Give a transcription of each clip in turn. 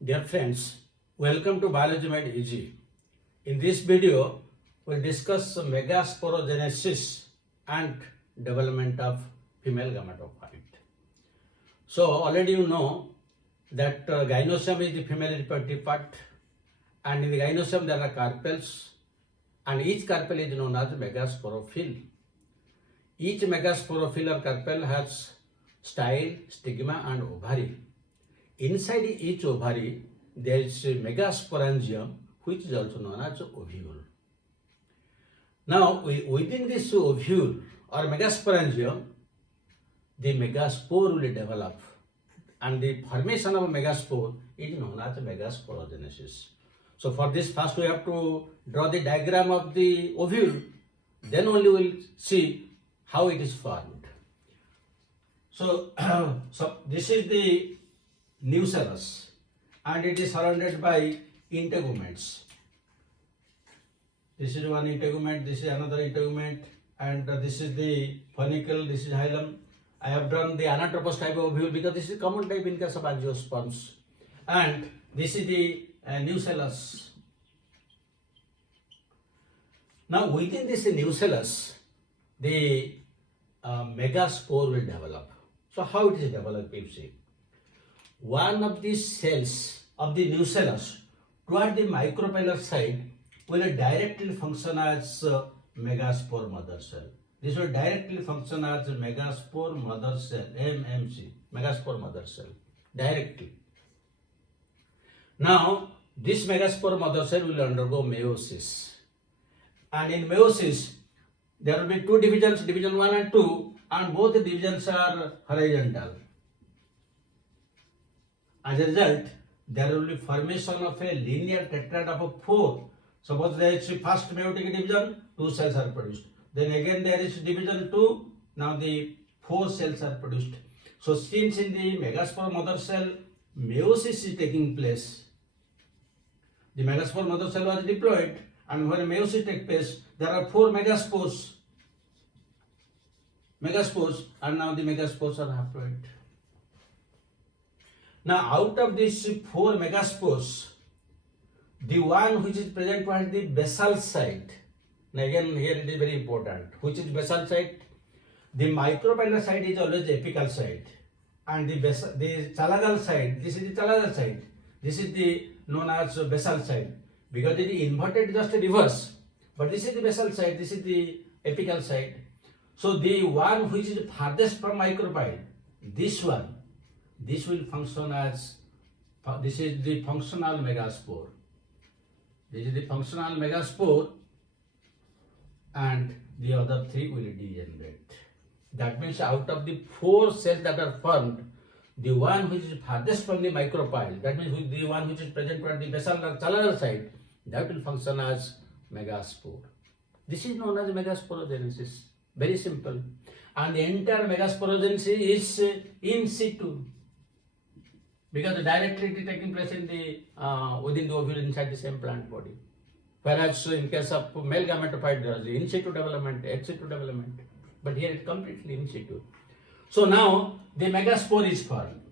Dear friends, welcome to Biology Made Easy. In this video, we'll discuss megasporogenesis and development of female gametophyte. So already you know that gynoecium is the female reproductive part, and in the gynoecium there are carpels, and each carpel is known as megasporophyll. Each megasporophyll or carpel has style, stigma and ovary. Inside each ovary, there is a megasporangium, which is also known as ovule. Now, within this ovule or megasporangium, the megaspore will develop, and the formation of a megaspore is known as megasporogenesis. So, for this, first we have to draw the diagram of the ovule, then only we will see how it is formed. So, this is the nucellus, and it is surrounded by integuments. This is one integument, this is another integument, and this is the funicle, this is hilum. I have drawn the anatropous type of ovule because this is common type in case of angiosperms. And this is the nucellus. Now within this nucellus, the megaspore will develop. So how it is developed, you see? One of the cells of the nucellus toward the micropellar side will directly function as megaspore mother cell. This will directly function as megaspore mother cell, MMC, megaspore mother cell, directly. Now, this megaspore mother cell will undergo meiosis. And in meiosis, there will be two divisions, division 1 and 2, and both the divisions are horizontal. As a result, there will be formation of a linear tetrad of 4. Suppose there is first meiotic division, 2 cells are produced. Then again there is division 2, now the 4 cells are produced. So since in the megaspore mother cell, meiosis is taking place, the megaspore mother cell was diploid, and when meiosis takes place, there are 4 megaspores, and now the megaspores are haploid. Now, out of these 4 megaspores, the one which is present at the basal site, now again here it is very important, which is basal site, the micropellar site is always apical site, and the chalagal site, this is the chalagal site, this is the known as basal site, because it is inverted just reverse, but this is the basal site, this is the apical site. So the one which is farthest from micropyle, this one, this will function as, this is the functional megaspore. This is the functional megaspore, and the other 3 will degenerate. That means out of the 4 cells that are formed, the one which is farthest from the micropyle, that means the one which is present at the basal or chalagal side, that will function as megaspore. This is known as megasporogenesis. Very simple. And the entire megasporogenesis is in situ, because directly it is taking place in the within the ovule inside the same plant body. Whereas in case of male gametophyte, there is the in situ development, ex situ development, but here it is completely in situ. So now the megaspore is formed.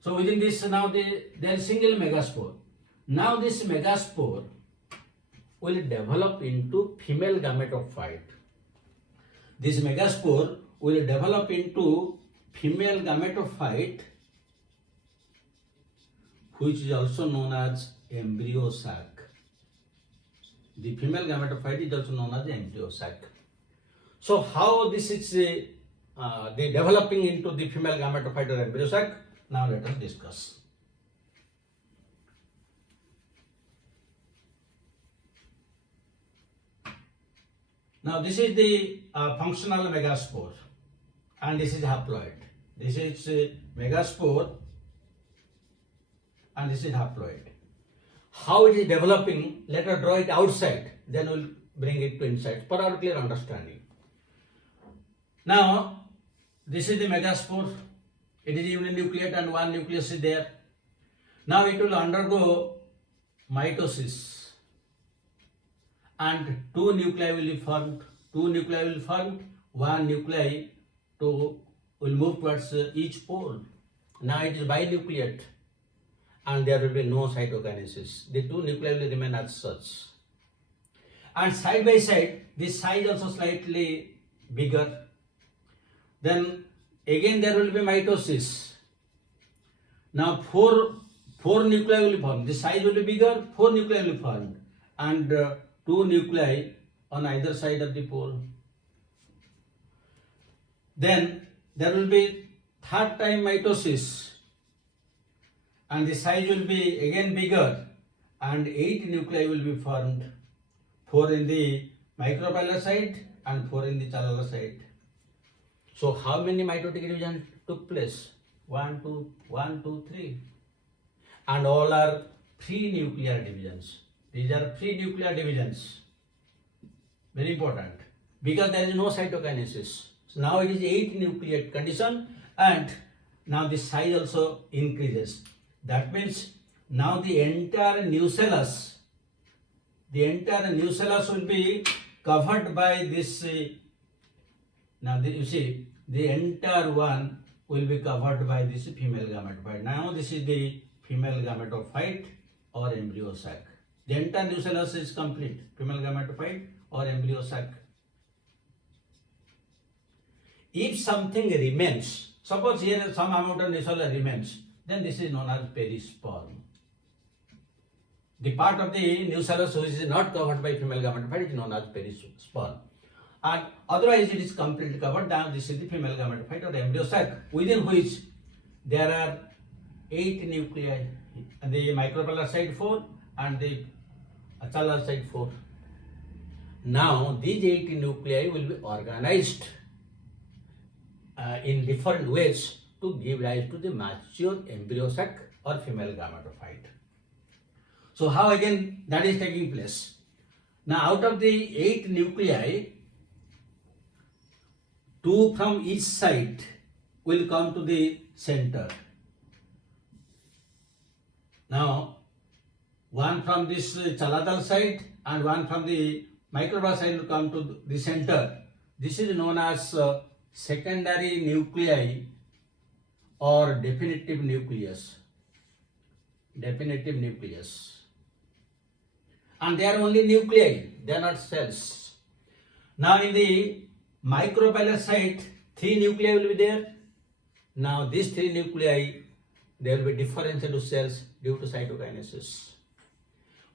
So within this now there is single megaspore. Now this megaspore will develop into female gametophyte. This megaspore will develop into female gametophyte, which is also known as embryo sac. The female gametophyte is also known as embryo sac. So how this is the developing into the female gametophyte or embryo sac? Now let us discuss. Now this is the functional megaspore, and this is haploid. This is megaspore, and this is haploid. How it is developing, let us draw it outside, then we'll bring it to inside for our clear understanding. Now, this is the megaspore. It is uninucleate and one nucleus is there. Now it will undergo mitosis, and 2 nuclei will be formed. 2 nuclei will be formed, 1 nuclei will move towards each pole. Now it is binucleate, and there will be no cytokinesis. The two nuclei will remain as such. And side by side, this size also slightly bigger. Then again there will be mitosis. Now four nuclei will be formed. The size will be bigger, 4 nuclei will be formed, and 2 nuclei on either side of the pore. Then there will be third time mitosis, and the size will be again bigger, and 8 nuclei will be formed, 4 in the micropylar side and 4 in the cellular side. So how many mitotic divisions took place? 1, 2, 3. And all are pre-nuclear divisions. These are pre-nuclear divisions. Very important. Because there is no cytokinesis. So now it is 8 nucleate condition, and now the size also increases. That means now the entire nucellus will be covered by this. You see, the entire one will be covered by this female gametophyte. Now this is the female gametophyte or embryo sac. The entire nucellus is complete, female gametophyte or embryo sac. If something remains, suppose here some amount of nucellus remains, then this is known as perisperm. The part of the nucellus which is not covered by female gametophyte is known as perisperm. And otherwise it is completely covered. Now this is the female gametophyte or embryo sac, within which there are 8 nuclei, and the micropylar side 4 and the cellular side 4. Now these 8 nuclei will be organized in different ways to give rise to the mature embryo sac or female gametophyte. So how again that is taking place? Now out of the 8 nuclei, 2 from each side will come to the center. Now 1 from this chalatal side and 1 from the micropylar side will come to the center. This is known as secondary nuclei or definitive nucleus. Definitive nucleus. And they are only nuclei, they are not cells. Now in the micropylar side, 3 nuclei will be there. Now these 3 nuclei, they will be differentiated to cells due to cytokinesis.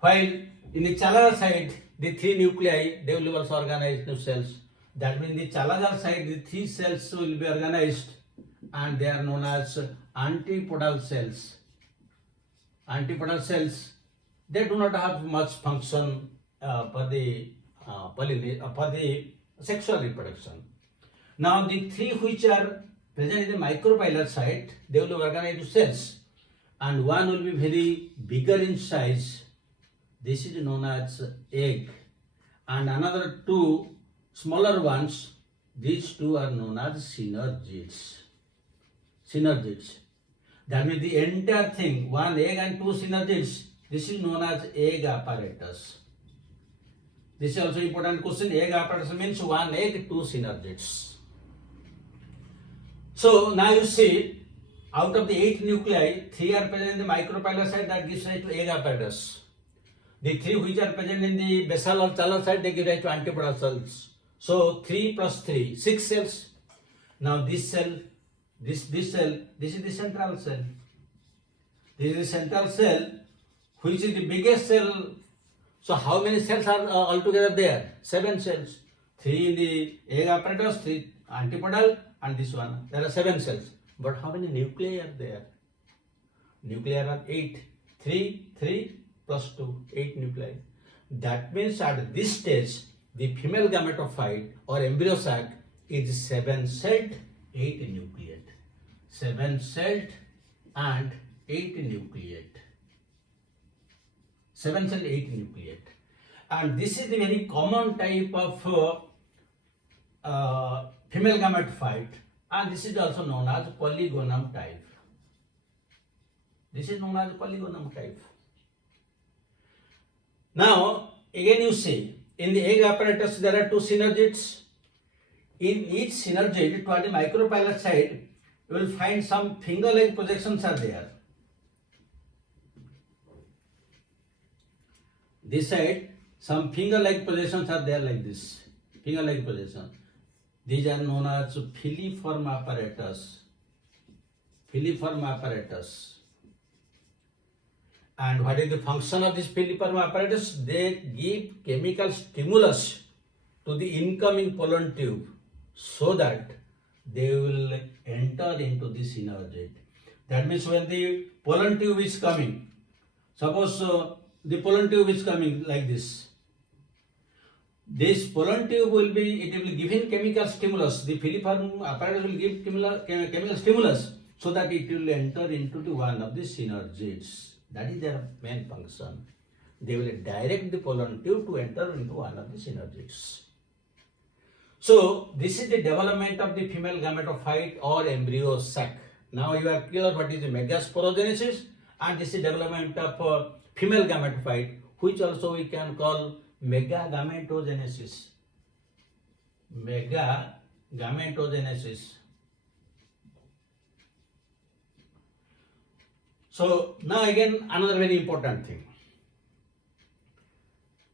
While in the cellular side, the 3 nuclei, they will be also organized into cells. That means the cellular side, the 3 cells will be organized, and they are known as antipodal cells. Antipodal cells, they do not have much function for the sexual reproduction. Now the 3 which are present in the micropylar side, they will be organized into cells, and one will be very bigger in size. This is known as egg, and another 2 smaller ones, these 2 are known as synergids. Synergids. That means the entire thing, 1 egg and 2 synergids, this is known as egg apparatus. This is also important question. Egg apparatus means 1 egg, 2 synergids. So now you see, out of the 8 nuclei, 3 are present in the micropylar side, that gives rise to egg apparatus. The 3 which are present in the basal or cellular side, they give rise to antipodal cells. So 3 plus 3, 6 cells. Now this cell, this cell, this is the central cell. This is the central cell, which is the biggest cell. So how many cells are altogether there? 7 cells. 3 in the egg apparatus, 3 antipodal, and this one. There are 7 cells. But how many nuclei are there? Nuclei are 8. 3 plus 2, 8 nuclei. That means at this stage, the female gametophyte or embryo sac is 7-celled, 8 nucleate. 7-celled and 8 nucleate. 7-celled, 8 nucleate. And this is the very common type of female gametophyte, and this is also known as polygonum type. This is known as polygonum type. Now, again you see, in the egg apparatus there are 2 synergids. In each synergid, toward the micropylar side, you will find some finger-like projections are there. This side, some finger-like positions are there like this. Finger-like position. These are known as filliform apparatus. Filliform apparatus. And what is the function of this filliform apparatus? They give chemical stimulus to the incoming pollen tube so that they will enter into the synergid. That means when the pollen tube is coming, suppose the pollen tube is coming like this. This pollen tube will be given chemical stimulus. The filliform apparatus will give chemical stimulus so that it will enter into the one of the synergids. That is their main function. They will direct the pollen tube to enter into one of the synergids. So this is the development of the female gametophyte or embryo sac. Now you are clear what is the megasporogenesis, and this is development of female gametophyte, which also we can call megagametogenesis. Megagametogenesis. So now again another very important thing.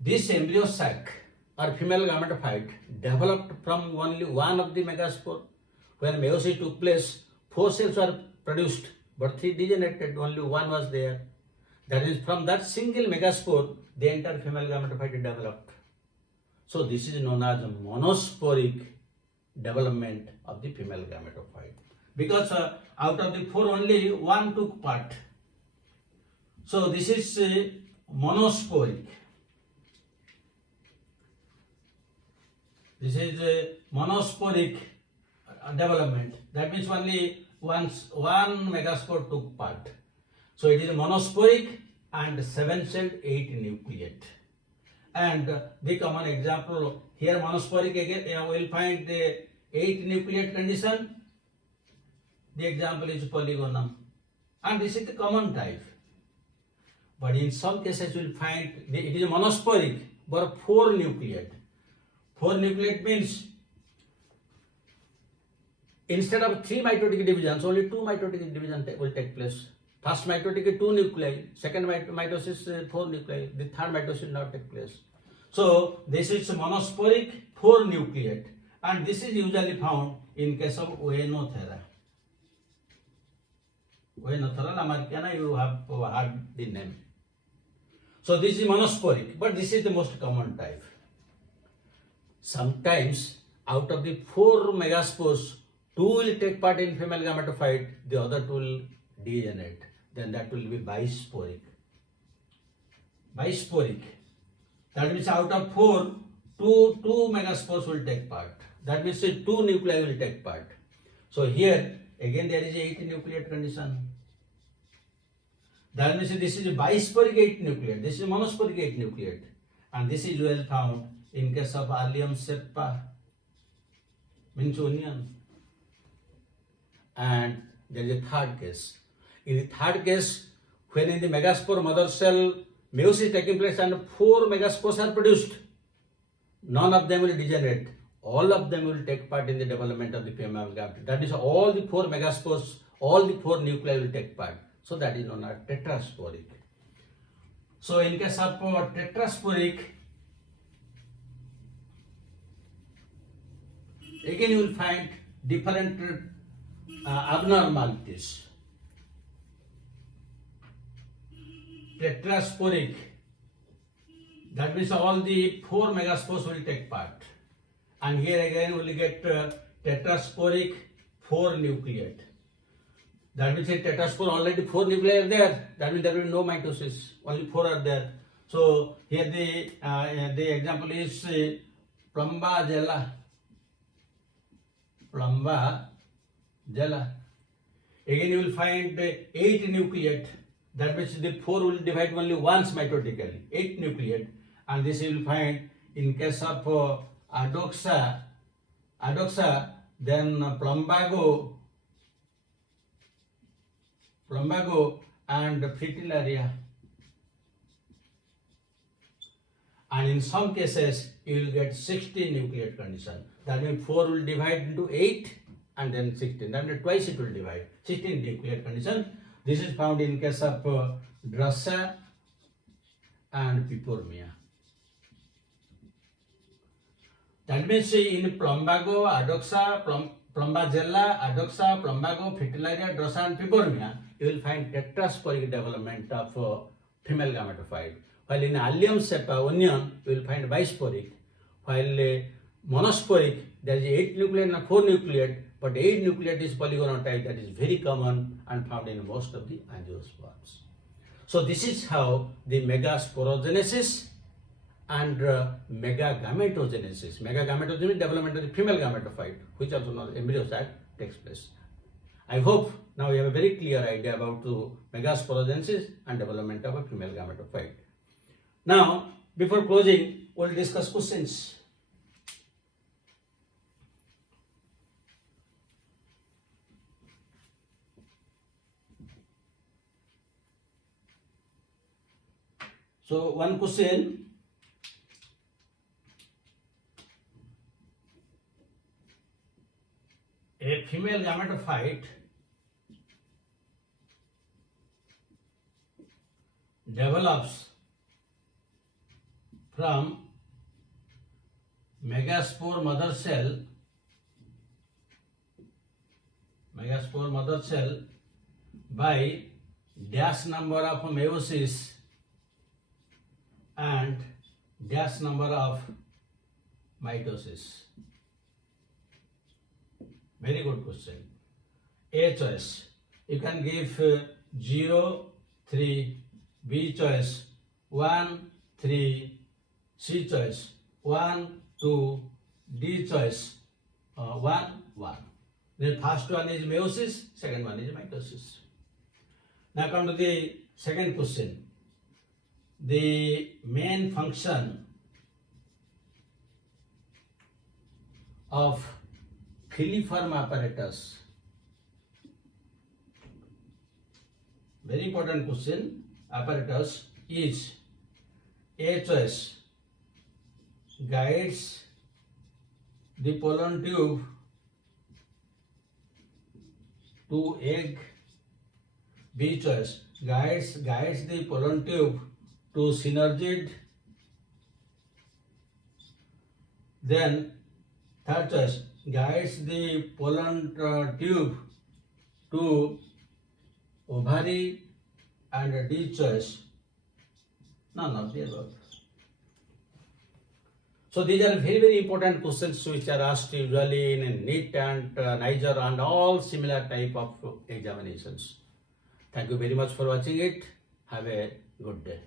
This embryo sac or female gametophyte developed from only one of the megaspore. When meiosis took place, 4 cells were produced, but 3 degenerated, only one was there. That is, from that single megaspore, the entire female gametophyte developed. So this is known as monosporic development of the female gametophyte. Because out of the 4, only one took part. So this is monosporic. This is a monosporic development. That means only one megaspore took part. So it is monosporic and 7-celled 8-nucleate. And the common example here, monosporic again, we will find the 8-nucleate condition. The example is polygonum. And this is the common type. But in some cases you will find it is monosporic but 4-nucleate. 4-nucleate means instead of 3 mitotic divisions, only 2 mitotic divisions will take place. First mitotic 2 nuclei, second mitosis 4 nuclei, the third mitosis will not take place. So this is monosporic 4-nucleate, and this is usually found in case of Oenothera. Oenothera lamarckiana, you have heard the name. So this is monosporic, but this is the most common type. Sometimes out of the 4 megaspores, 2 will take part in female gametophyte, the other 2 will degenerate. Then that will be bisporic. Bisporic. That means out of 4, 2 megaspores will take part. That means 2 nuclei will take part. So here again there is a 8-nucleate condition. That means this is a bisporic 8-nucleate. This is monosporic 8-nucleate. And this is well found in case of Allium cepa, means onion. And there is a third case. In the third case, when in the megaspore mother cell meiosis is taking place and 4 megaspores are produced, none of them will degenerate. All of them will take part in the development of the female gametophyte. That is, all the 4 megaspores, all the 4 nuclei will take part. So that is known as tetrasporic. So in case of tetrasporic, again you will find different abnormalities. Tetrasporic, that means all the 4 megaspores will take part. And here again we will get tetrasporic 4-nucleate. That means in tetraspore already 4 nuclei are there. That means there will be no mitosis. Only 4 are there. So here the example is Plumbagella. Plumbagella. Again you will find 8-nucleate. That means the 4 will divide only once mitotically. 8-nucleate. And this you will find in case of Adoxa, then Plumbago and Fritillaria. And in some cases, you will get 16-nucleate condition. That means 4 will divide into 8 and then 16. That means twice it will divide. 16-nucleate condition. This is found in case of Drassa and peperomia. That means in plumbago, adoxa, plumbagella, adoxa, plumbago, fritillaria, drosa, and peperomia, you will find tetrasporic development of female gametophyte. While in allium cepa onion, you will find bisporic. While monosporic, there is 8 nucleate and 4 nucleate, but 8 nucleate is polygonal type that is very common and found in most of the angiosperms. So this is how the megasporogenesis and megagametogenesis. Megagametogenesis development of the female gametophyte, which also known as embryo sac, takes place. I hope now you have a very clear idea about the megasporogenesis and development of a female gametophyte. Now, before closing, we'll discuss questions. So, one question. A female gametophyte develops from megaspore mother cell by dash number of meiosis and dash number of mitosis. Very good question. A choice. You can give 0, 3, B choice, 1, 3, C choice, 1, 2, D choice, 1, 1. The first one is meiosis, second one is mitosis. Now come to the second question. The main function of filliform apparatus. Very important question. Apparatus is A choice, guides the pollen tube to egg. B choice, guides the pollen tube to synergid. Then third choice, guides the pollen tube to ovary, and D choice, none of the above. So these are very, very important questions which are asked usually in NEET and NIGER and all similar type of examinations. Thank you very much for watching it. Have a good day.